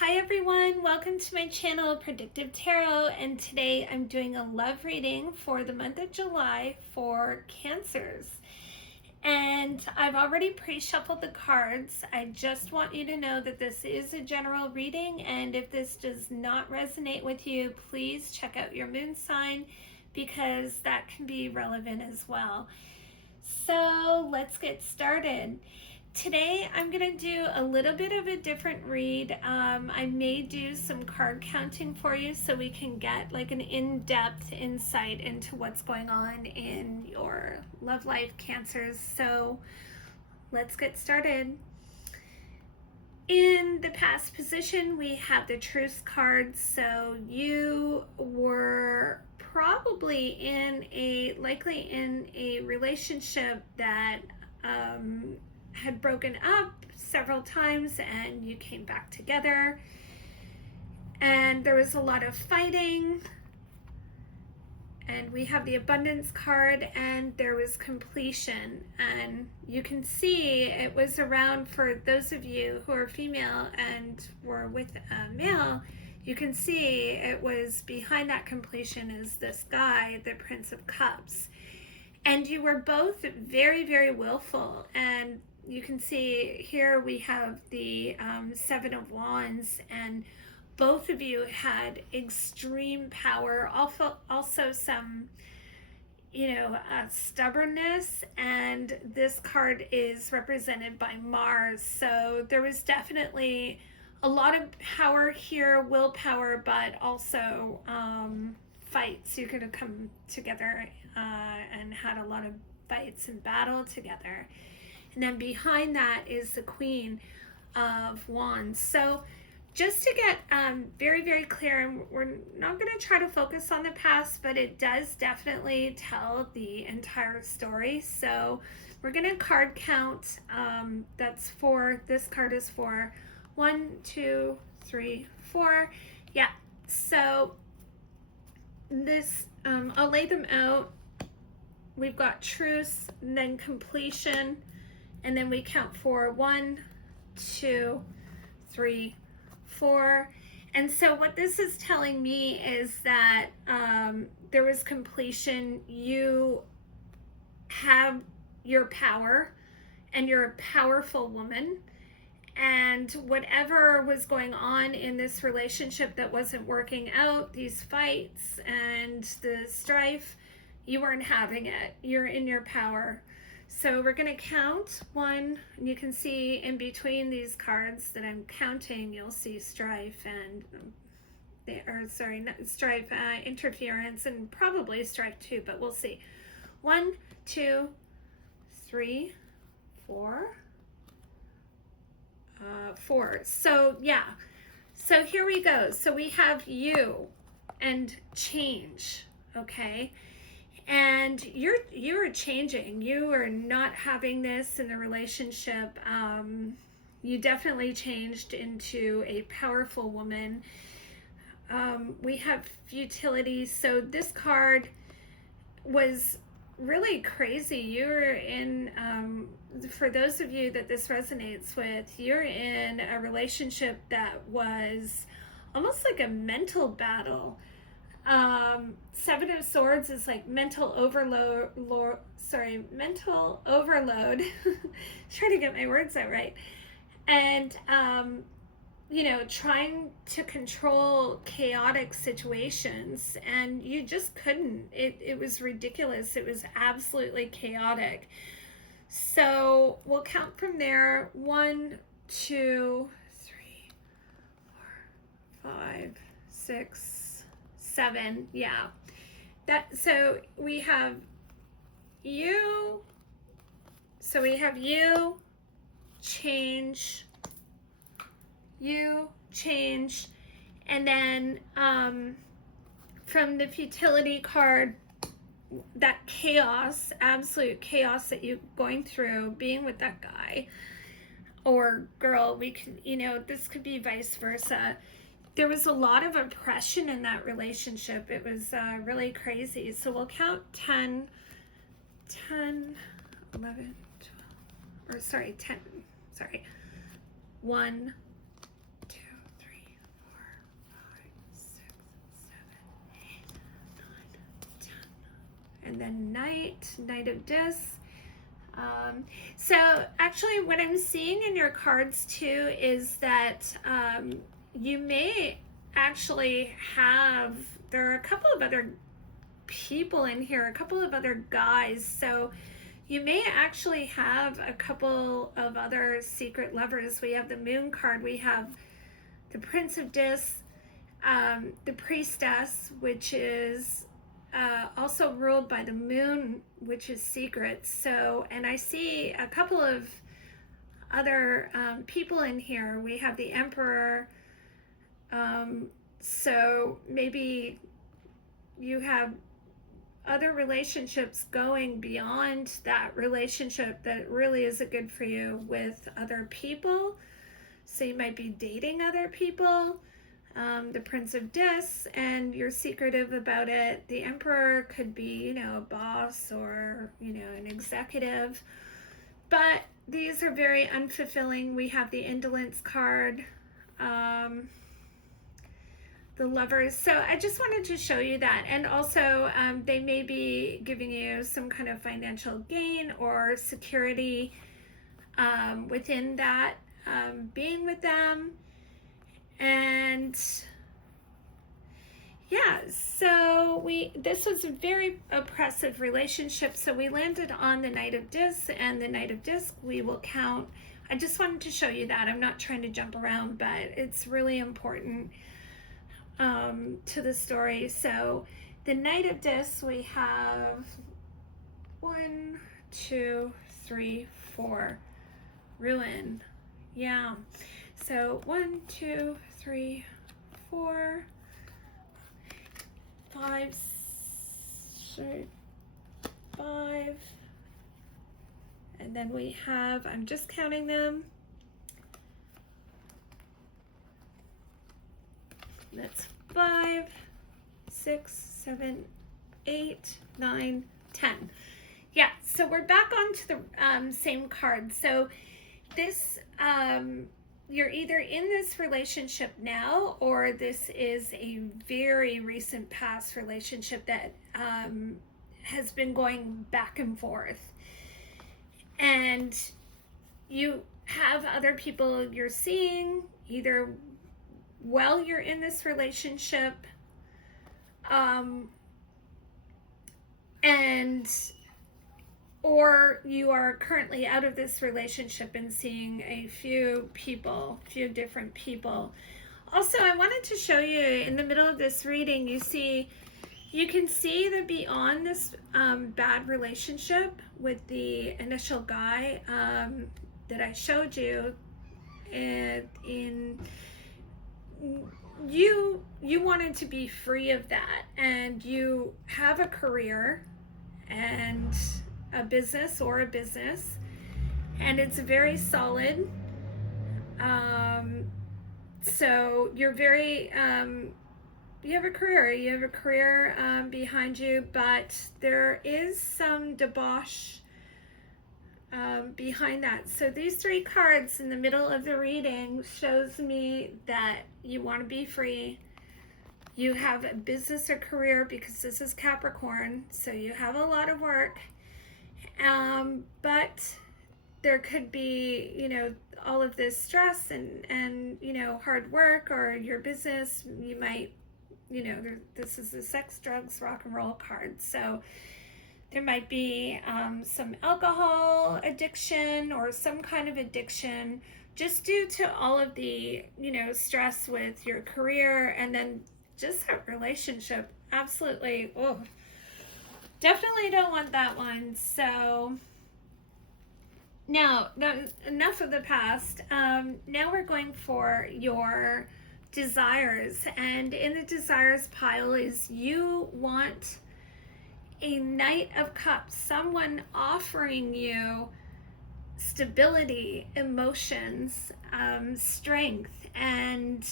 Hi everyone, welcome to my channel Predictive Tarot, and today I'm doing a love reading for the month of July for Cancers. And I've already pre-shuffled the cards. I just want you to know that this is a general reading, and if this does not resonate with you, please check out your moon sign because that can be relevant as well. So let's get started. Today I'm going to do a little bit of a different read. I may do some card counting for you so we can get like an in-depth insight into what's going on in your love life, Cancers. So let's get started. In the past position, we have the Truce card. So you were probably likely in a relationship that had broken up several times and you came back together, and there was a lot of fighting, and we have the Abundance card, and there was completion. And you can see it was around, for those of you who are female and were with a male, you can see it was behind that completion is this guy, the Prince of Cups, and you were both very, very willful. And you can see here we have the Seven of Wands, and both of you had extreme power, also some, stubbornness, and this card is represented by Mars. So there was definitely a lot of power here, willpower, but also fights. You could have come together and had a lot of fights and battle together. And then behind that is the Queen of Wands. So just to get very, very clear, and we're not going to try to focus on the past, but it does definitely tell the entire story. So we're going to card count. This card is for 1, 2, 3, 4. Yeah. So this, I'll lay them out. We've got truce, and then completion, and then we count for 1, 2, 3, 4. And so what this is telling me is that there was completion. You have your power, and you're a powerful woman. And whatever was going on in this relationship that wasn't working out, these fights and the strife, you weren't having it. You're in your power. So we're going to count 1, and you can see in between these cards that I'm counting, you'll see strife and, interference, and probably strife too, but we'll see. 1, 2, 3, 4, 4. So yeah, so here we go. So we have you and change, okay? And you're changing. You are not having this in the relationship. You definitely changed into a powerful woman. We have futility. So this card was really crazy. You're in, for those of you that this resonates with, you're in a relationship that was almost like a mental battle. Seven of Swords is like mental overload. Trying to get my words out right. And trying to control chaotic situations, and you just couldn't. It was ridiculous. It was absolutely chaotic. So we'll count from there. 1, 2, 3, 4, 5, 6, 7. Yeah. So we have you. So we have you, change, and then from the futility card, that chaos, absolute chaos that you're going through being with that guy or girl. We can, this could be vice versa. There was a lot of oppression in that relationship. It was really crazy. So we'll count 10, 11, 12, or sorry, 10, sorry. 1, 2, 3, and then Knight of Discs. So actually what I'm seeing in your cards too is that you may actually have, there are a couple of other people in here, a couple of other guys, so you may actually have a couple of other secret lovers. We have the Moon card, we have the Prince of Discs, the Priestess, which is also ruled by the Moon, which is secret. So, and I see a couple of other people in here. We have the Emperor. So maybe you have other relationships going beyond that relationship that really isn't good for you with other people. So you might be dating other people. The Prince of Discs, and you're secretive about it. The Emperor could be, you know, a boss or, you know, an executive. But these are very unfulfilling. We have the Indolence card. The Lovers. So I just wanted to show you that. And also they may be giving you some kind of financial gain or security within that being with them. And yeah, so this was a very oppressive relationship. So we landed on the Knight of Discs, and the Knight of Discs we will count. I just wanted to show you that. I'm not trying to jump around, but it's really important to the story. So the Knight of Discs, we have 1, 2, 3, 4. Ruin. Yeah. So 1, 2, 3, 4, 5, 6, 5. And then we have, I'm just counting them. That's 5, 6, 7, 8, 9, 10. Yeah, so we're back onto the same card. So this, you're either in this relationship now, or this is a very recent past relationship that has been going back and forth. And you have other people you're seeing either while you're in this relationship, or you are currently out of this relationship and seeing a few different people. Also, I wanted to show you in the middle of this reading, you can see that beyond this bad relationship with the initial guy that I showed you, you wanted to be free of that, and you have a career and a business, and it's very solid. So you're very you have a career behind you, but there is some debauch behind that. So these 3 cards in the middle of the reading shows me that you want to be free. You have a business or career, because this is Capricorn, so you have a lot of work. But there could be, you know, all of this stress and you know, hard work, or your business, you might, you know, this is the sex, drugs, rock and roll card. So there might be some alcohol addiction or some kind of addiction, just due to all of the, you know, stress with your career, and then just that relationship. Absolutely. Oh, definitely don't want that one. So now, enough of the past. Now we're going for your desires, and in the desires pile is you want a Knight of Cups, someone offering you stability, emotions, strength. And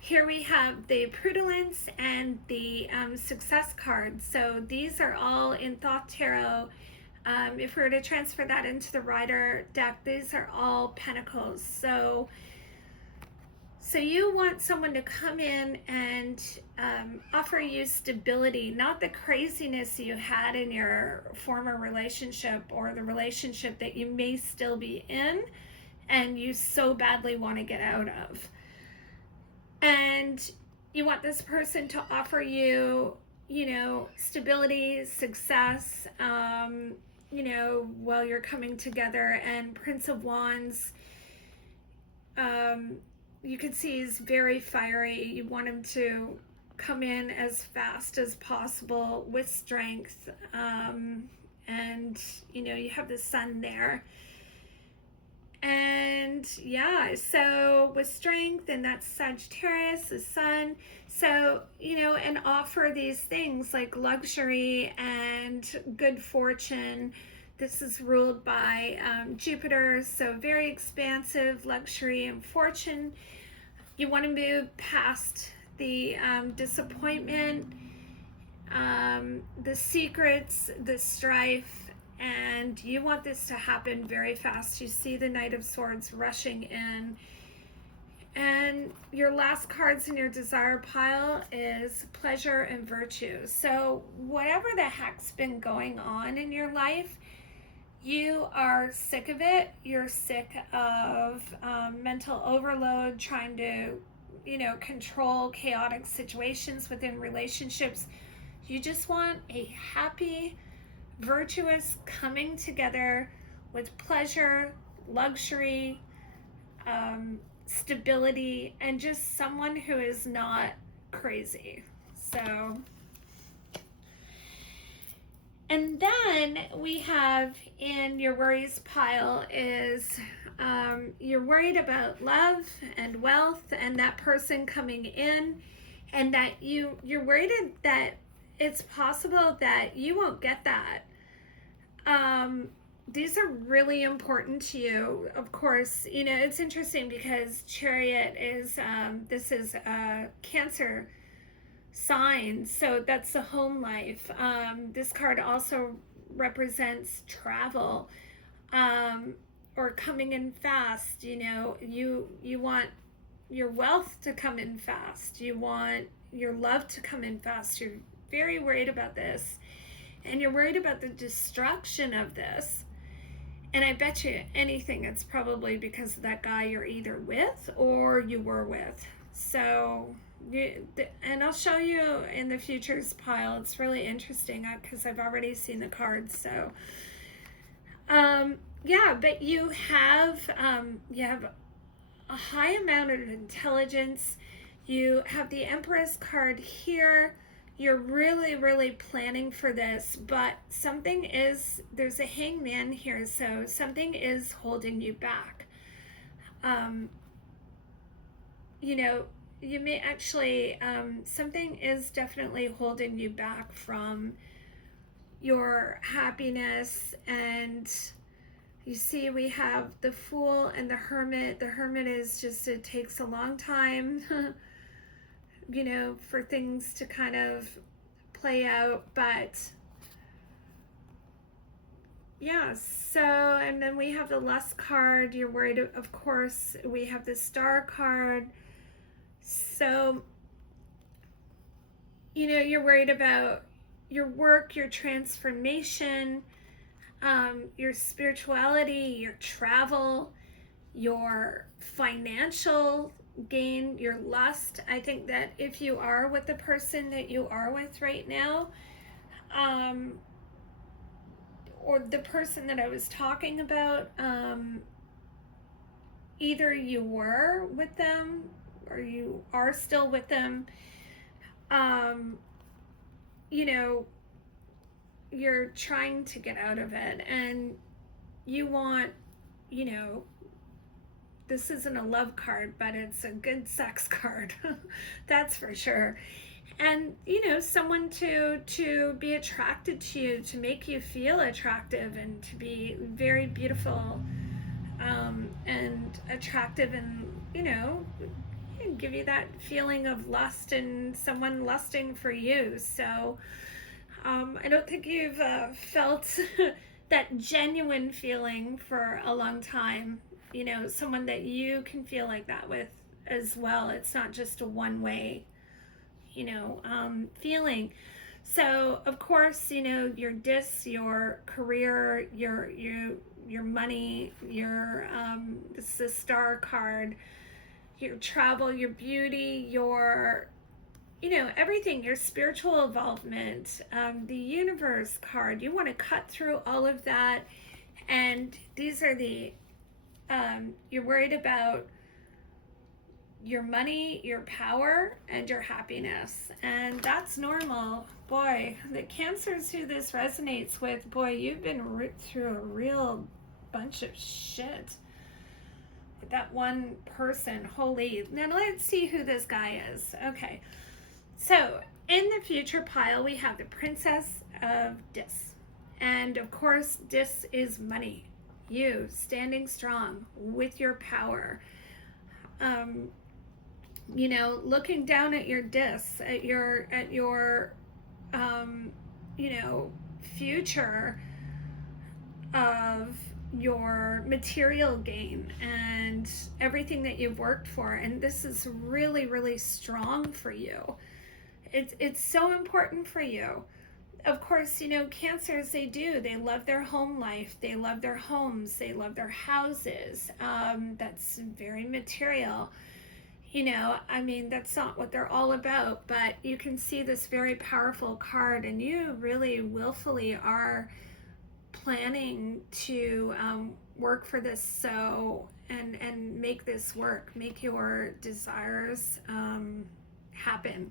here we have the Prudence and the Success card. So these are all in Thoth Tarot. If we were to transfer that into the Rider deck, these are all Pentacles. So So you want someone to come in and offer you stability, not the craziness you had in your former relationship or the relationship that you may still be in and you so badly want to get out of. And you want this person to offer you, stability, success, while you're coming together. And Prince of Wands, you can see he's very fiery. You want him to come in as fast as possible with strength. And, you have the sun there. And yeah, so with strength, and that's Sagittarius, the sun. So, and offer these things like luxury and good fortune. This is ruled by Jupiter, so very expansive, luxury and fortune. You want to move past the disappointment, the secrets, the strife, and you want this to happen very fast. You see the Knight of Swords rushing in. And your last cards in your desire pile is pleasure and virtue. So whatever the heck's been going on in your life, you are sick of it. You're sick of mental overload, trying to, control chaotic situations within relationships. You just want a happy, virtuous coming together with pleasure, luxury, stability, and just someone who is not crazy. So, and then we have in your worries pile is you're worried about love and wealth and that person coming in, and that you're worried that it's possible that you won't get that. These are really important to you. Of course, it's interesting because Chariot is, this is a Cancer sign, so that's the home life. This card also represents travel, or coming in fast. You want your wealth to come in fast. You want your love to come in fast. You're very worried about this, and you're worried about the destruction of this. And I bet you anything it's probably because of that guy you're either with or you were with. So, and I'll show you in the futures pile. It's really interesting because I've already seen the cards. So, yeah, but you have a high amount of intelligence. You have the Empress card here. You're really, really planning for this, but there's a Hangman here, so something is holding you back. You may actually, something is definitely holding you back from your happiness. And you see we have the Fool and the Hermit. The Hermit is just, it takes a long time for things to kind of play out, but yeah. So, and then we have the Lust card. You're worried, of course. We have the Star card. So, you're worried about your work, your transformation, your spirituality, your travel, your financial gain, your lust. I think that if you are with the person that you are with right now, or the person that I was talking about, either you were with them or you are still with them, you're trying to get out of it, and you want, this isn't a love card, but it's a good sex card. That's for sure. And, someone to be attracted to you, to make you feel attractive and to be very beautiful, and attractive, and, give you that feeling of lust and someone lusting for you. So, I don't think you've felt that genuine feeling for a long time. Someone that you can feel like that with as well. It's not just a one-way, feeling. So of course, your dis, your career, your money, this is the star card, your travel, your beauty, your everything, your spiritual involvement, the universe card. You want to cut through all of that. And these are you're worried about your money, your power, and your happiness. And that's normal. Boy, the Cancers who this resonates with, boy, you've been ripped through a real bunch of shit with that one person. Holy. Now let's see who this guy is. Okay. So in the future pile, we have the Princess of Dis. And of course, Dis is money. You standing strong with your power. Looking down at your dis, at your future of your material gain and everything that you've worked for. And this is really, really strong for you. It's so important for you. Of course, Cancers, they love their home life. They love their homes. They love their houses. That's very material. That's not what they're all about, but you can see this very powerful card, and you really willfully are planning to work for this and make this work, make your desires happen.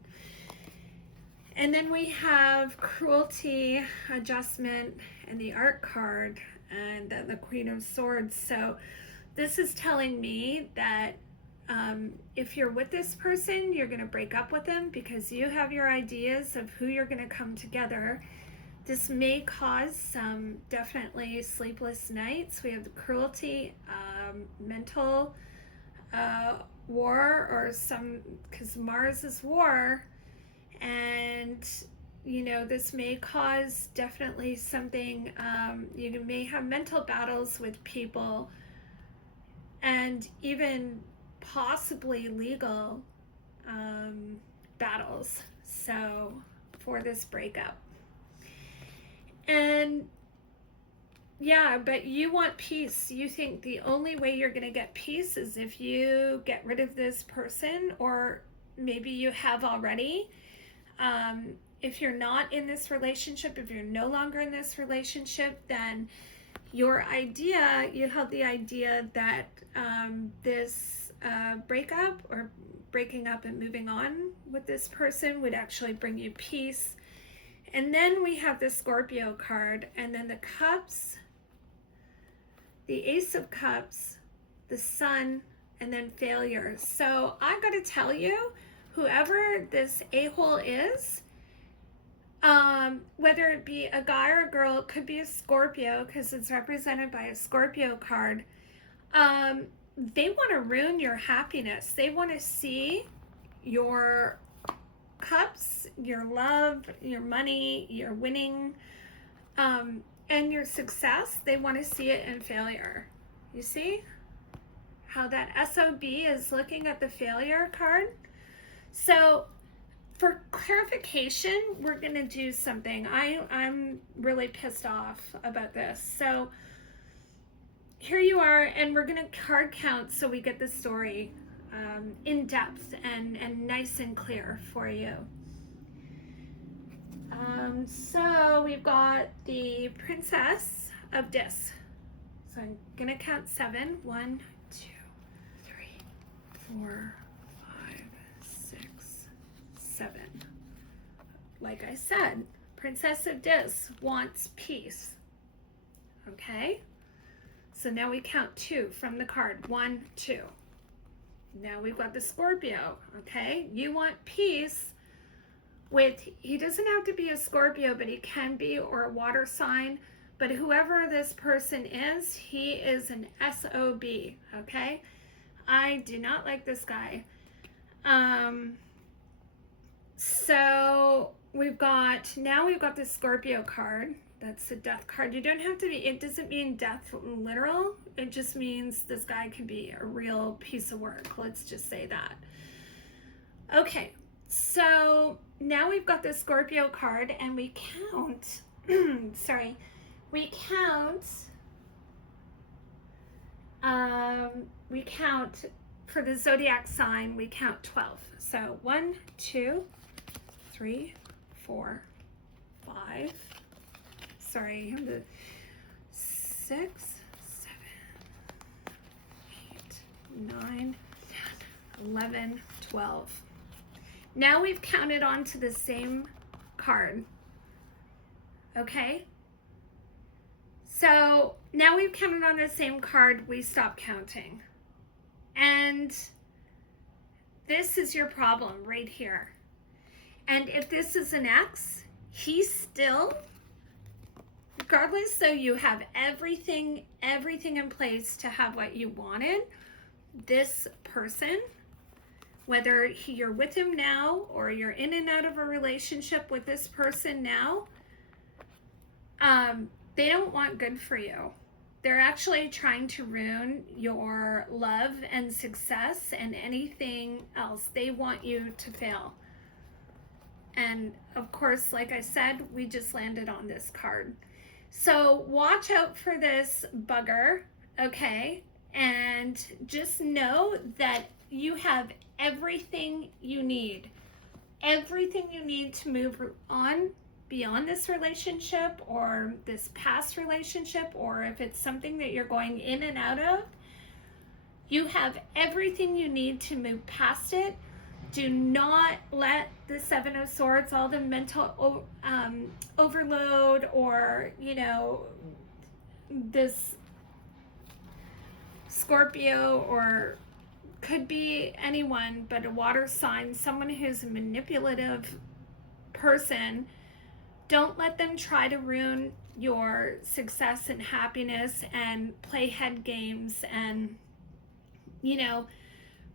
And then we have Cruelty, Adjustment, and the Art card, and then the Queen of Swords. So this is telling me that if you're with this person, you're going to break up with them because you have your ideas of who you're going to come together. This may cause some definitely sleepless nights. We have the Cruelty, mental war, or because Mars is war. And this may cause definitely something, you may have mental battles with people, and even possibly legal battles, so for this breakup. And yeah, but you want peace. You think the only way you're going to get peace is if you get rid of this person, or maybe you have already. If you're not in this relationship, if you're no longer in this relationship, then you held the idea that this breakup or breaking up and moving on with this person would actually bring you peace. And then we have the Scorpio card, and then the Cups, the Ace of Cups, the Sun, and then Failure. So I got to tell you, whoever this a-hole is, whether it be a guy or a girl, it could be a Scorpio because it's represented by a Scorpio card. They want to ruin your happiness. They want to see your cups, your love, your money, your winning, and your success. They want to see it in failure. You see how that SOB is looking at the Failure card? So for clarification, we're going to do something. I'm really pissed off about this. So here you are, and we're going to card count so we get the story in depth and nice and clear for you. So we've got the Princess of Dis. So I'm going to count 7. 1, 2, 3, 4, 5, 6, 7. Like I said, Princess of Dis wants peace. Okay? So now we count 2 from the card. 1, 2. Now we've got the Scorpio. Okay? You want peace with, he doesn't have to be a Scorpio, but he can be, or a water sign. But whoever this person is, he is an SOB. Okay? I do not like this guy. So we've got the Scorpio card. That's the death card. You don't have to be, it doesn't mean death literal. It just means this guy could be a real piece of work. Let's just say that. Okay, so now we've got the Scorpio card and we count, sorry, we count for the zodiac sign, we count 12. So 1, 2, 3, 4, 5, sorry, 6, 7, 8, 9, 10, 11, 12. Now we've counted on to the same card. Okay? So now we've counted on the same card, we stop counting. And this is your problem right here. And if this is an X, he's still, regardless, so you have everything in place to have what you wanted, this person, whether you're with him now or you're in and out of a relationship with this person now, they don't want good for you. They're actually trying to ruin your love and success and anything else. They want you to fail. And of course, like I said, we just landed on this card. So watch out for this bugger, okay? And just know that you have everything you need. Everything you need to move on beyond this relationship or this past relationship, or if it's something that you're going in and out of, you have everything you need to move past it. Do not let the Seven of Swords, all the mental overload, or, you know, this Scorpio, or could be anyone, but a water sign, someone who's a manipulative person. Don't let them try to ruin your success and happiness and play head games and, you know,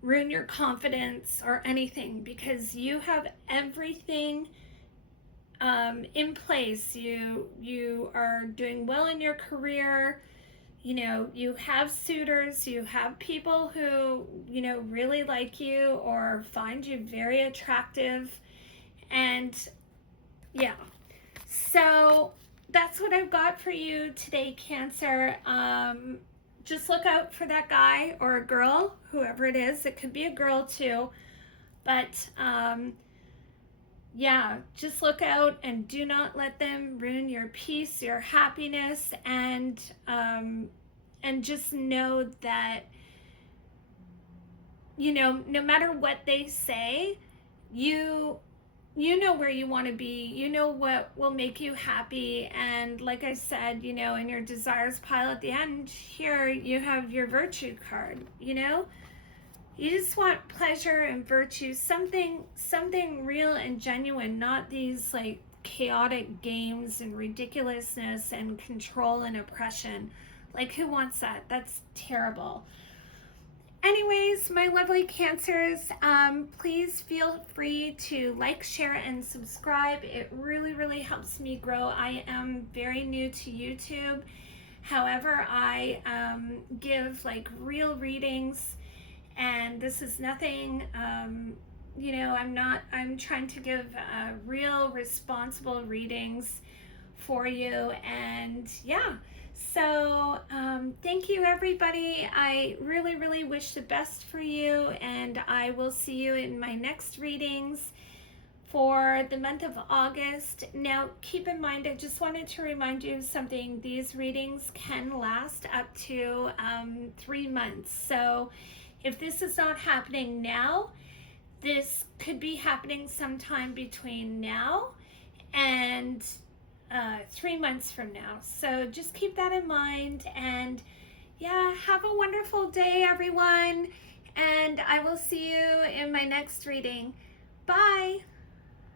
ruin your confidence or anything, because you have everything in place. You are doing well in your career. You know, you have suitors, you have people who, you know, really like you or find you very attractive. And yeah, so that's what I've got for you today, Cancer. Just look out for that guy or a girl, whoever it is. It could be a girl too, but yeah, just look out and do not let them ruin your peace, your happiness, and just know that, you know, no matter what they say, you know where you want to be. You know what will make you happy. And like I said, you know, in your desires pile at the end here, you have your virtue card. You know, you just want pleasure and virtue, something real and genuine, not these like chaotic games and ridiculousness and control and oppression. Like, who wants that? That's terrible. Anyways, my lovely Cancers, please feel free to like, share, and subscribe. It really, really helps me grow. I am very new to YouTube. However, I give like real readings, and this is nothing, you know, I'm trying to give real, responsible readings for you. And yeah. So thank you, everybody. I really, really wish the best for you, and I will see you in my next readings for the month of August. Now, keep in mind, I just wanted to remind you of something. These readings can last up to 3 months. So if this is not happening now, this could be happening sometime between now and 3 months from now. So just keep that in mind. And yeah, have a wonderful day, everyone. And I will see you in my next reading. Bye.